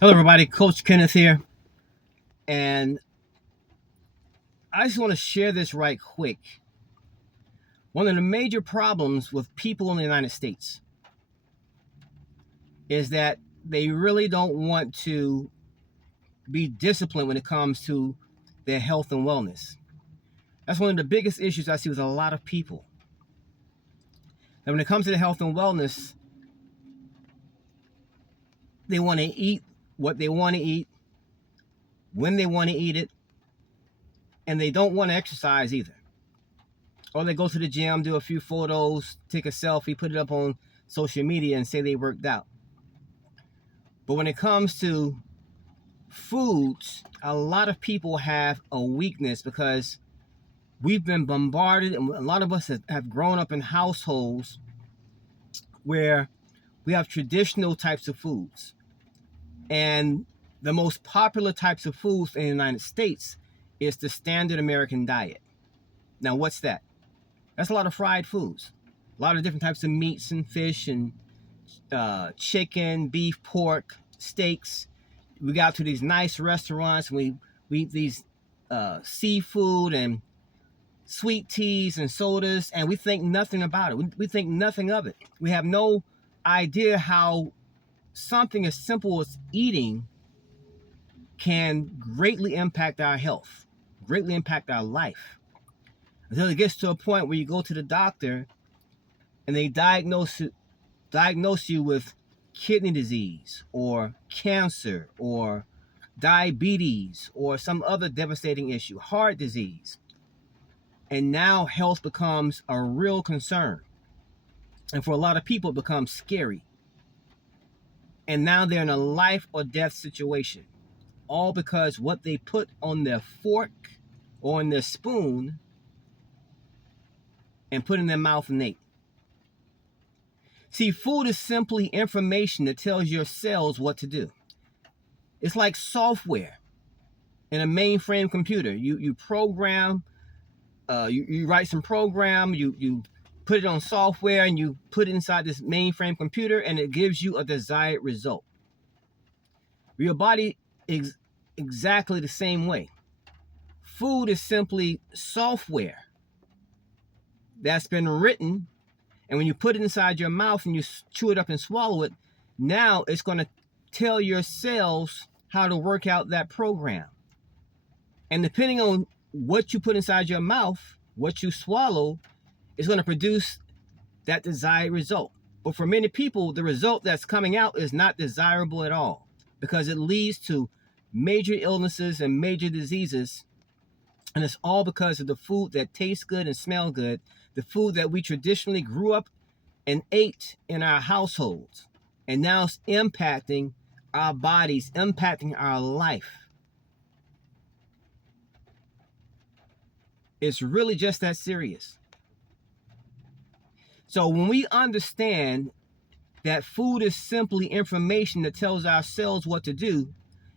Hello, everybody. Coach Kenneth here. And I just want to share this right quick. One of the major problems with people in the United States is that they really don't want to be disciplined when it comes to their health and wellness. That's one of the biggest issues I see with a lot of people. And when it comes to the health and wellness, they want to eat what they want to eat, when they want to eat it, and they don't want to exercise either. Or they go to the gym, do a few photos, take a selfie, put it up on social media and say they worked out. But when it comes to foods, a lot of people have a weakness because we've been bombarded, and a lot of us have grown up in households where we have traditional types of foods. And the most popular types of foods in the United States is the standard American diet. Now, what's that? That's a lot of fried foods, a lot of different types of meats and fish and chicken, beef, pork, steaks. We got to these nice restaurants and we eat these seafood and sweet teas and sodas, and we think nothing about it. We think nothing of it. We have no idea how something as simple as eating can greatly impact our health, greatly impact our life. Until it gets to a point where you go to the doctor and they diagnose you with kidney disease or cancer or diabetes or some other devastating issue, heart disease. And now health becomes a real concern. And for a lot of people, it becomes scary. And now they're in a life or death situation. All because what they put on their fork or on their spoon and put in their mouth and ate. See, food is simply information that tells your cells what to do. It's like software in a mainframe computer. You program, you write some program, you put it on software and you put it inside this mainframe computer and it gives you a desired result. Your body is exactly the same way. Food is simply software that's been written, and when you put it inside your mouth and you chew it up and swallow it, now it's going to tell your cells how to work out that program. And depending on what you put inside your mouth, what you swallow, is going to produce that desired result. But for many people, the result that's coming out is not desirable at all because it leads to major illnesses and major diseases. And it's all because of the food that tastes good and smells good, the food that we traditionally grew up and ate in our households. And now it's impacting our bodies, impacting our life. It's really just that serious. So when we understand that food is simply information that tells our cells what to do,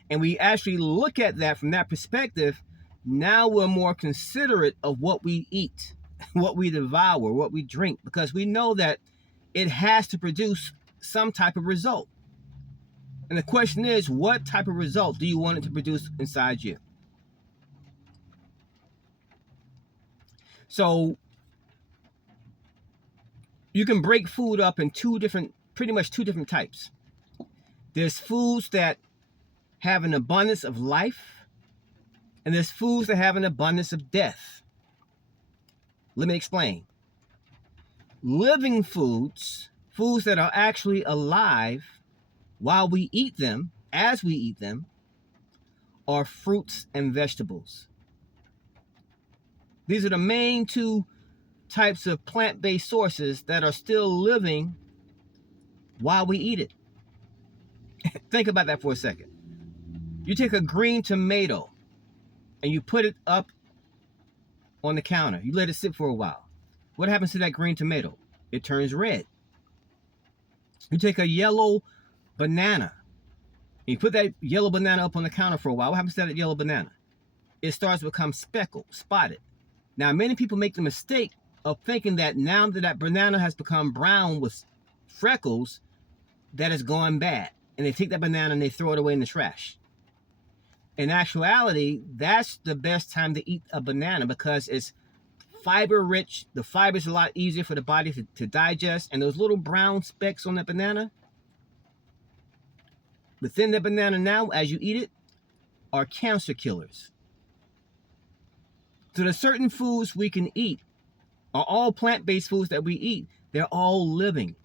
and we actually look at that from that perspective, now we're more considerate of what we eat, what we devour, what we drink, because we know that it has to produce some type of result. And the question is, what type of result do you want it to produce inside you? So you can break food up in pretty much two different types. There's foods that have an abundance of life, and there's foods that have an abundance of death. Let me explain. Living foods, foods that are actually alive while we eat them, as we eat them, are fruits and vegetables. These are the main two types of plant-based sources that are still living while we eat it. Think about that for a second. You take a green tomato and you put it up on the counter. You let it sit for a while. What happens to that green tomato? It turns red. You take a yellow banana and you put that yellow banana up on the counter for a while. What happens to that yellow banana? It starts to become speckled, spotted. Now, many people make the mistake of thinking that now that banana has become brown with freckles, that it's gone bad. and they take that banana and they throw it away in the trash. In actuality, that's the best time to eat a banana because it's fiber rich. The fiber is a lot easier for the body to digest. And those little brown specks on that banana, within the banana now, as you eat it, are cancer killers. So there's certain foods we can eat, are all plant-based foods that we eat. They're all living.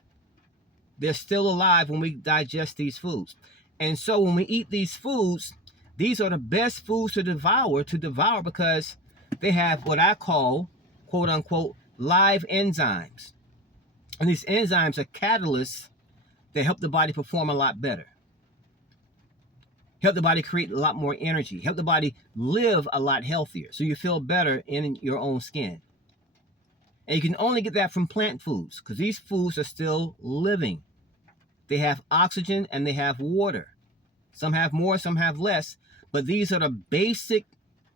They're still alive when we digest these foods. And so when we eat these foods, these are the best foods to devour because they have what I call, quote unquote, live enzymes. And these enzymes are catalysts that help the body perform a lot better. Help the body create a lot more energy. Help the body live a lot healthier so you feel better in your own skin. And you can only get that from plant foods because these foods are still living. They have oxygen and they have water. Some have more, some have less. But these are the basic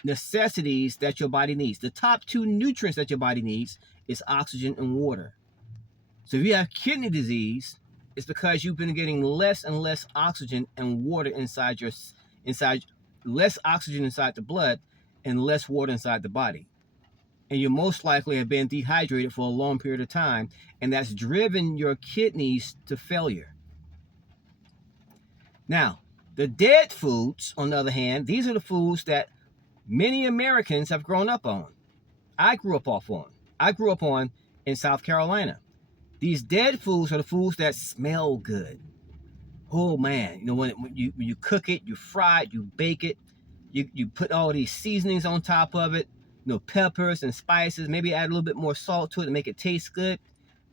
necessities that your body needs. The top two nutrients that your body needs is oxygen and water. So if you have kidney disease, it's because you've been getting less and less oxygen and water inside less oxygen inside the blood and less water inside the body. And you most likely have been dehydrated for a long period of time, and that's driven your kidneys to failure. Now, the dead foods, on the other hand, these are the foods that many Americans have grown up on. I grew up on in South Carolina. These dead foods are the foods that smell good. Oh man, you know, when you cook it, you fry it, you bake it, you put all these seasonings on top of it, you know, peppers and spices, maybe add a little bit more salt to it to make it taste good.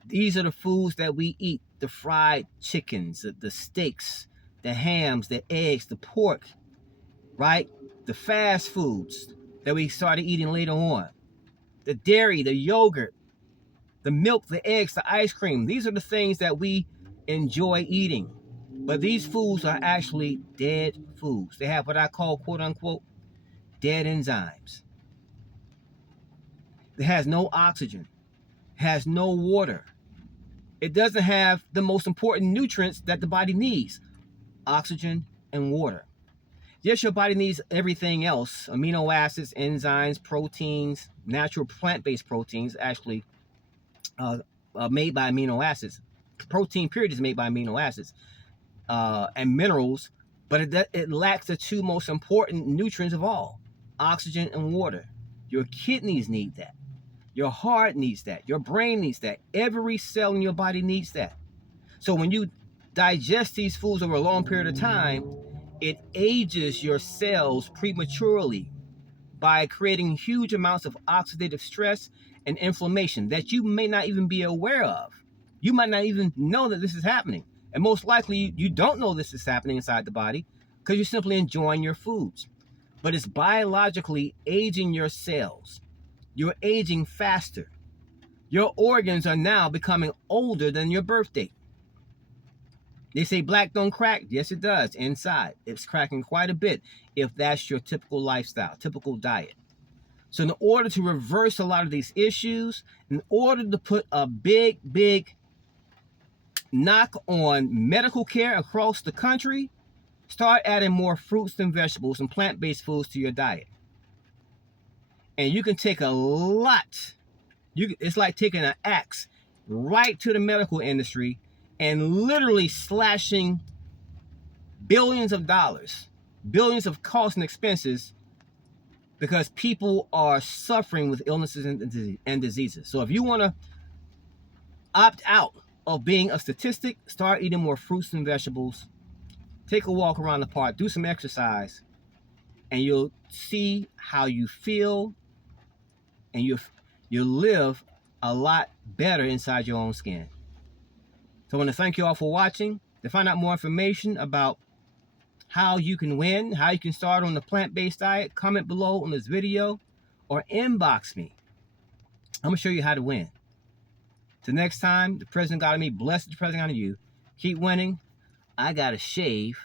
These are the foods that we eat: the fried chickens, the steaks, the hams, the eggs, the pork, right? The fast foods that we started eating later on. The dairy, the yogurt, the milk, the eggs, the ice cream. These are the things that we enjoy eating. But these foods are actually dead foods. They have what I call, quote unquote, dead enzymes. It has no oxygen, has no water. It doesn't have the most important nutrients that the body needs: oxygen and water. Yes, your body needs everything else: amino acids, enzymes, proteins, natural plant-based proteins, actually made by amino acids. Protein period is made by amino acids and minerals, but it lacks the two most important nutrients of all: oxygen and water. Your kidneys need that. Your heart needs that. Your brain needs that. Every cell in your body needs that. So when you digest these foods over a long period of time, it ages your cells prematurely by creating huge amounts of oxidative stress and inflammation that you may not even be aware of. You might not even know that this is happening. And most likely you don't know this is happening inside the body because you're simply enjoying your foods. But it's biologically aging your cells. You're aging faster. Your organs are now becoming older than your birth date. They say black don't crack. Yes, it does. Inside, it's cracking quite a bit if that's your typical lifestyle, typical diet. So in order to reverse a lot of these issues, in order to put a big knock on medical care across the country, start adding more fruits and vegetables and plant-based foods to your diet. And you can take a lot. It's like taking an axe right to the medical industry and literally slashing billions of dollars, billions of costs and expenses, because people are suffering with illnesses and diseases. So if you want to opt out of being a statistic, start eating more fruits and vegetables, take a walk around the park, do some exercise, and you'll see how you feel, and you'll live a lot better inside your own skin. So I want to thank you all for watching. To find out more information about how you can win, how you can start on the plant-based diet, comment below on this video or inbox me. I'm going to show you how to win. Till next time, the President God of me, blessed the President God of you. Keep winning. I got to shave.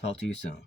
Talk to you soon.